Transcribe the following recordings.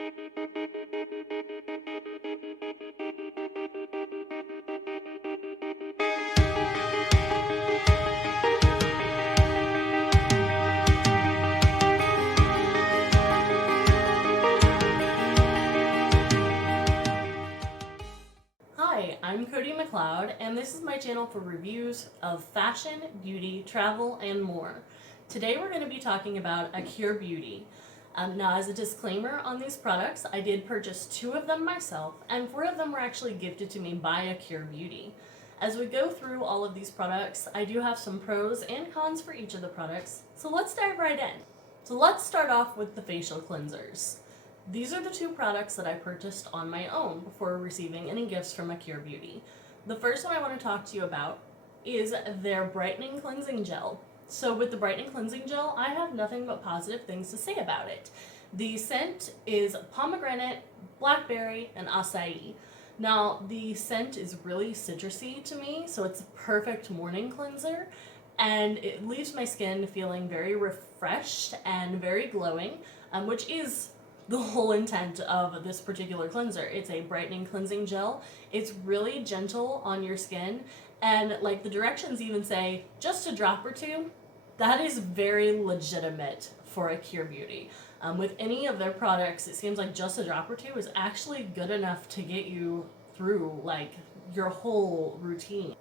Hi, I'm Cody McLeod, and this is my channel for reviews of fashion, beauty, travel, and more. Today we're going to be talking about ACURE Beauty. Now, as a disclaimer on these products, I did purchase 2 of them myself, and 4 of them were actually gifted to me by ACURE Beauty. As we go through all of these products, I do have some pros and cons for each of the products, so let's dive right in. So let's start off with the facial cleansers. These are the 2 products that I purchased on my own before receiving any gifts from ACURE Beauty. The first one I want to talk to you about is their Brightening Cleansing Gel. So with the Brightening Cleansing Gel, I have nothing but positive things to say about it. The scent is pomegranate, blackberry, and acai. Now, the scent is really citrusy to me, so it's a perfect morning cleanser, and it leaves my skin feeling very refreshed and very glowing, which is the whole intent of this particular cleanser. It's a brightening cleansing gel. It's really gentle on your skin, and like the directions even say just a drop or 2. That is very legitimate for ACURE Beauty. With any of their products, it seems like just a drop or 2 is actually good enough to get you through like your whole routine.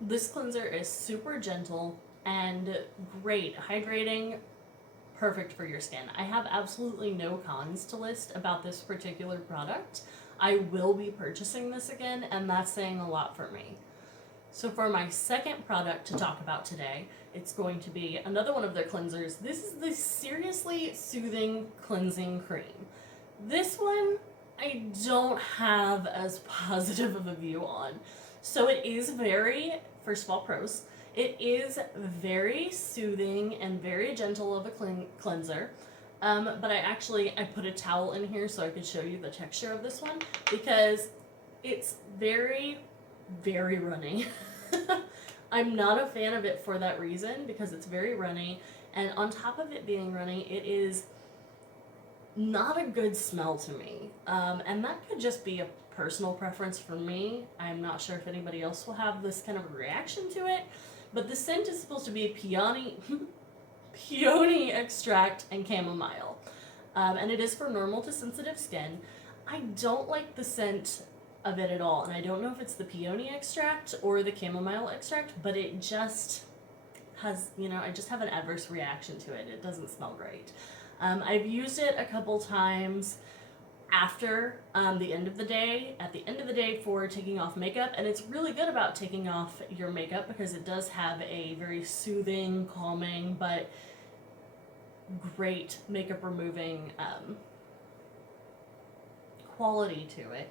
This cleanser is super gentle and great, hydrating, perfect for your skin. I have absolutely no cons to list about this particular product. I will be purchasing this again, and that's saying a lot for me. So for my second product to talk about today, it's going to be another one of their cleansers. This is the Seriously Soothing Cleansing Cream. This one I don't have as positive of a view on. So it is very, first of all, pros. It is very soothing and very gentle of a cleanser, but I put a towel in here so I could show you the texture of this one, because it's very, very runny. I'm not a fan of it for that reason, because it's very runny, and on top of it being runny, it is not a good smell to me, and that could just be a personal preference for me. I'm not sure if anybody else will have this kind of a reaction to it. But the scent is supposed to be peony extract and chamomile. And it is for normal to sensitive skin. I don't like the scent of it at all. And I don't know if it's the peony extract or the chamomile extract, but it just has, I just have an adverse reaction to it. It doesn't smell great. I've used it a couple times after at the end of the day for taking off makeup, and it's really good about taking off your makeup because it does have a very soothing, calming, but great makeup removing quality to it.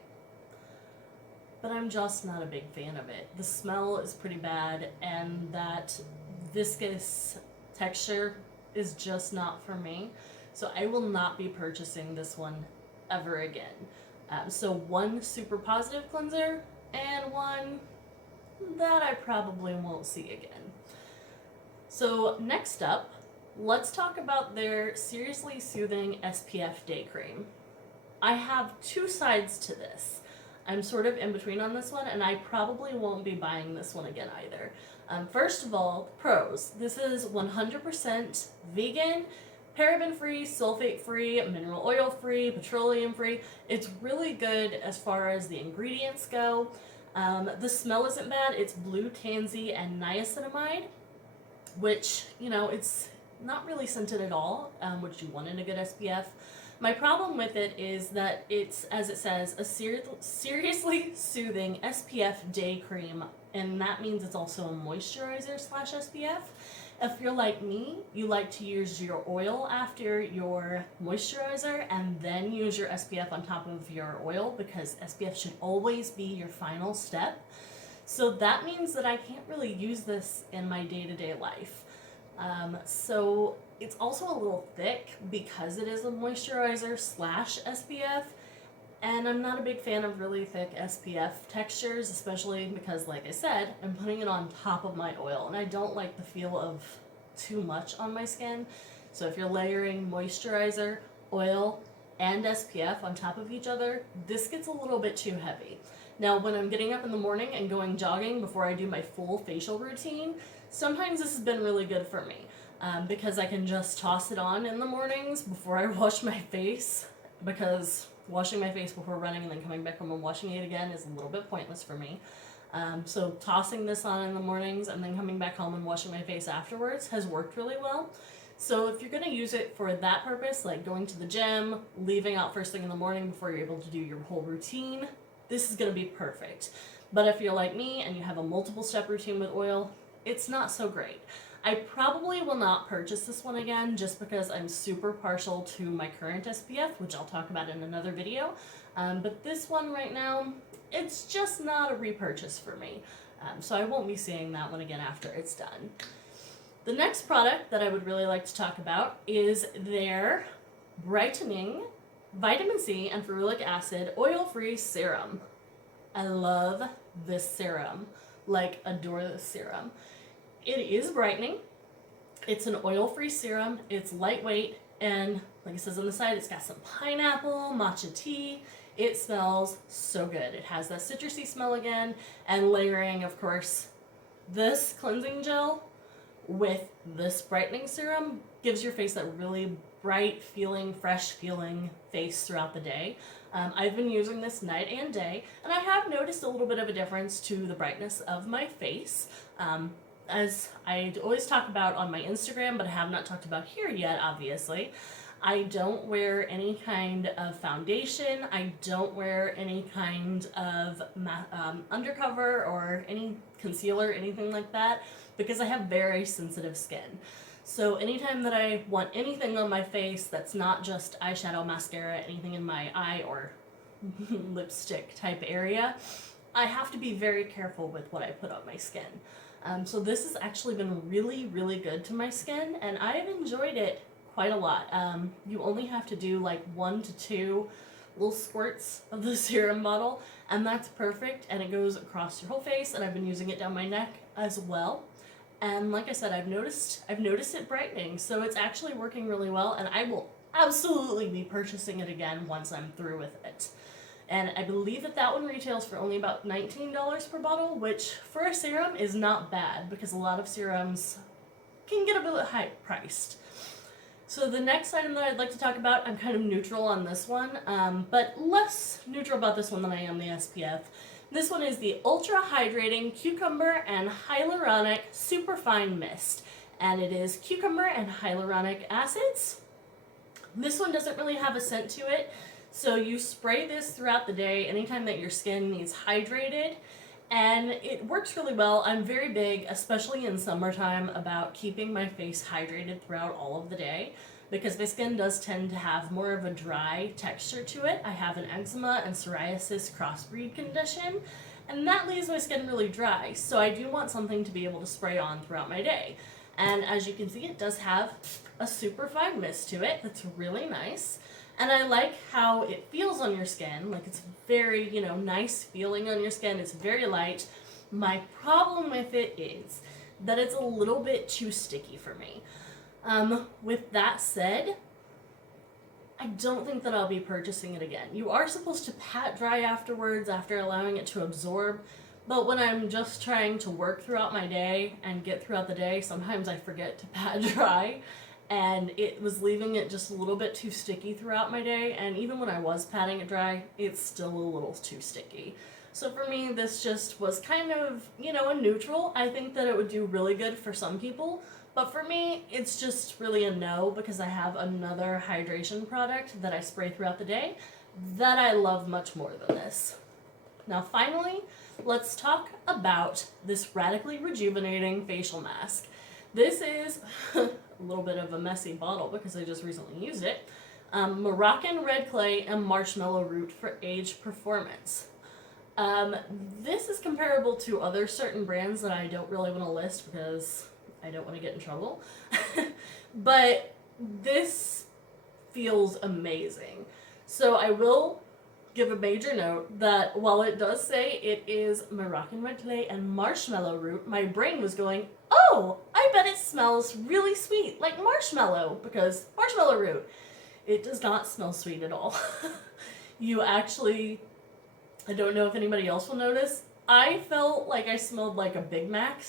But I'm just not a big fan of it. The smell is pretty bad, and that viscous texture is just not for me. So I will not be purchasing this one ever again. So one super positive cleanser and one that I probably won't see again. So next up, let's talk about their Seriously Soothing SPF Day Cream. I have 2 sides to this. I'm sort of in between on this one, and I probably won't be buying this one again either. First of all, pros. This is 100% vegan, paraben-free, sulfate-free, mineral oil-free, petroleum-free. It's really good as far as the ingredients go. The smell isn't bad. It's blue tansy and niacinamide, which, it's not really scented at all, which you want in a good SPF. My problem with it is that it's, as it says, a seriously soothing SPF day cream, and that means it's also a moisturizer / SPF. If you're like me, you like to use your oil after your moisturizer and then use your SPF on top of your oil, because SPF should always be your final step. So that means that I can't really use this in my day-to-day life. So it's also a little thick because it is a moisturizer / SPF, and I'm not a big fan of really thick SPF textures, especially because, like I said, I'm putting it on top of my oil, and I don't like the feel of too much on my skin. So if you're layering moisturizer, oil, and SPF on top of each other, this gets a little bit too heavy. Now, when I'm getting up in the morning and going jogging before I do my full facial routine, sometimes this has been really good for me because I can just toss it on in the mornings before I wash my face, because washing my face before running and then coming back home and washing it again is a little bit pointless for me. So tossing this on in the mornings and then coming back home and washing my face afterwards has worked really well. So if you're going to use it for that purpose, like going to the gym, leaving out first thing in the morning before you're able to do your whole routine, this is going to be perfect. But if you're like me and you have a multiple step routine with oil, it's not so great. I probably will not purchase this one again just because I'm super partial to my current SPF, which I'll talk about in another video. But this one right now, it's just not a repurchase for me. So I won't be seeing that one again after it's done. The next product that I would really like to talk about is their Brightening Vitamin C and Ferulic Acid Oil-Free Serum. I love this serum, like adore this serum. It is brightening, it's an oil-free serum, it's lightweight, and like it says on the side, it's got some pineapple, matcha tea. It smells so good. It has that citrusy smell again, and layering, of course, this cleansing gel with this brightening serum gives your face that really bright feeling, fresh feeling face throughout the day. I've been using this night and day, and I have noticed a little bit of a difference to the brightness of my face. As I always talk about on my Instagram, but I have not talked about here yet, obviously. I don't wear any kind of foundation. I don't wear any kind of undercover or any concealer, anything like that, because I have very sensitive skin. So anytime that I want anything on my face that's not just eyeshadow, mascara, anything in my eye or lipstick type area, I have to be very careful with what I put on my skin. So this has actually been really, really good to my skin, and I've enjoyed it quite a lot. You only have to do like 1 to 2 little squirts of the serum bottle, and that's perfect, and it goes across your whole face, and I've been using it down my neck as well. And like I said, I've noticed it brightening, so it's actually working really well, and I will absolutely be purchasing it again once I'm through with it. And I believe that one retails for only about $19 per bottle, which for a serum is not bad, because a lot of serums can get a bit high priced. So the next item that I'd like to talk about, I'm kind of neutral on this one, but less neutral about this one than I am the SPF. This one is the Ultra Hydrating Cucumber and Hyaluronic Superfine Mist, and it is cucumber and hyaluronic acids. This one doesn't really have a scent to it, so you spray this throughout the day anytime that your skin needs hydrated, and it works really well. I'm very big, especially in summertime, about keeping my face hydrated throughout all of the day, because my skin does tend to have more of a dry texture to it. I have an eczema and psoriasis crossbreed condition, and that leaves my skin really dry, so I do want something to be able to spray on throughout my day. And as you can see, it does have a super fine mist to it that's really nice. And I like how it feels on your skin. Like, it's very, nice feeling on your skin. It's very light. My problem with it is that it's a little bit too sticky for me. With that said, I don't think that I'll be purchasing it again. You are supposed to pat dry afterwards after allowing it to absorb, but when I'm just trying to work throughout my day and get throughout the day, sometimes I forget to pat dry, and it was leaving it just a little bit too sticky throughout my day, and even when I was patting it dry, it's still a little too sticky. So for me, this just was kind of, a neutral. I think that it would do really good for some people, but for me, it's just really a no, because I have another hydration product that I spray throughout the day that I love much more than this. Now finally, let's talk about this radically rejuvenating facial mask. This is a little bit of a messy bottle because I just recently used it. Moroccan red clay and marshmallow root for age performance. This is comparable to other certain brands that I don't really want to list because I don't want to get in trouble. But this feels amazing. So I will give a major note that while it does say it is Moroccan red clay and marshmallow root, my brain was going, oh, I bet it smells really sweet, like marshmallow, because marshmallow root. It does not smell sweet at all. You actually, I don't know if anybody else will notice, I felt like I smelled like a Big Mac.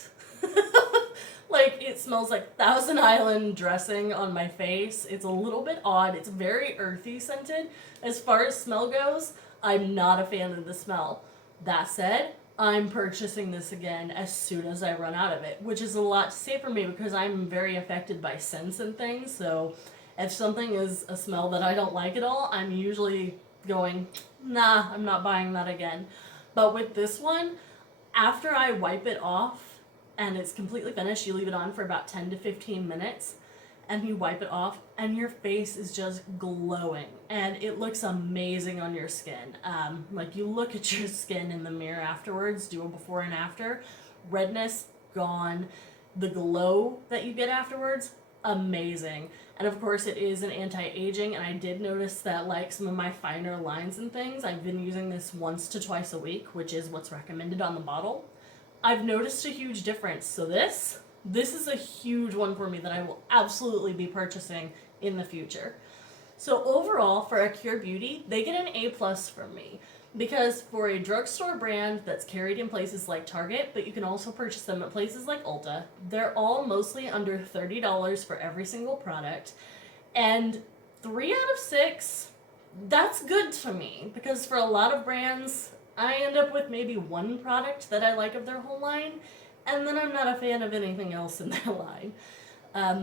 Like, it smells like Thousand Island dressing on my face. It's a little bit odd. It's very earthy scented. As far as smell goes, I'm not a fan of the smell. That said, I'm purchasing this again as soon as I run out of it, which is a lot to say for me because I'm very affected by scents and things. So if something is a smell that I don't like at all, I'm usually going, nah, I'm not buying that again. But with this one, after I wipe it off and it's completely finished, you leave it on for about 10 to 15 minutes and you wipe it off and your face is just glowing and it looks amazing on your skin. Like, you look at your skin in the mirror afterwards, do a before and after, redness gone, the glow that you get afterwards, amazing. And of course it is an anti-aging, and I did notice that, like, some of my finer lines and things, I've been using this once to twice a week, which is what's recommended on the bottle. I've noticed a huge difference. So this is a huge one for me that I will absolutely be purchasing in the future. So overall, for ACURE Beauty, they get an A+ from me. Because for a drugstore brand that's carried in places like Target, but you can also purchase them at places like Ulta, they're all mostly under $30 for every single product. And 3 out of 6, that's good to me. Because for a lot of brands, I end up with maybe one product that I like of their whole line, and then I'm not a fan of anything else in their line.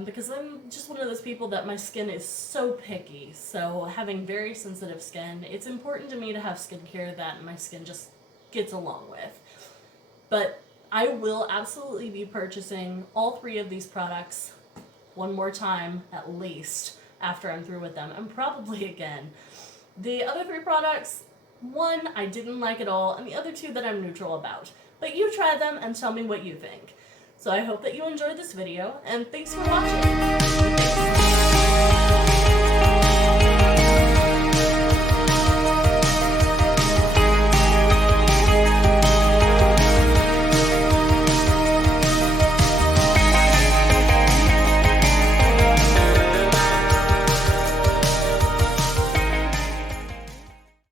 Because I'm just one of those people that my skin is so picky. So having very sensitive skin, it's important to me to have skincare that my skin just gets along with. But I will absolutely be purchasing all 3 of these products one more time at least after I'm through with them, and probably again. The other 3 products, one I didn't like at all, and the other 2 that I'm neutral about. But you try them and tell me what you think. So I hope that you enjoyed this video, and thanks for watching.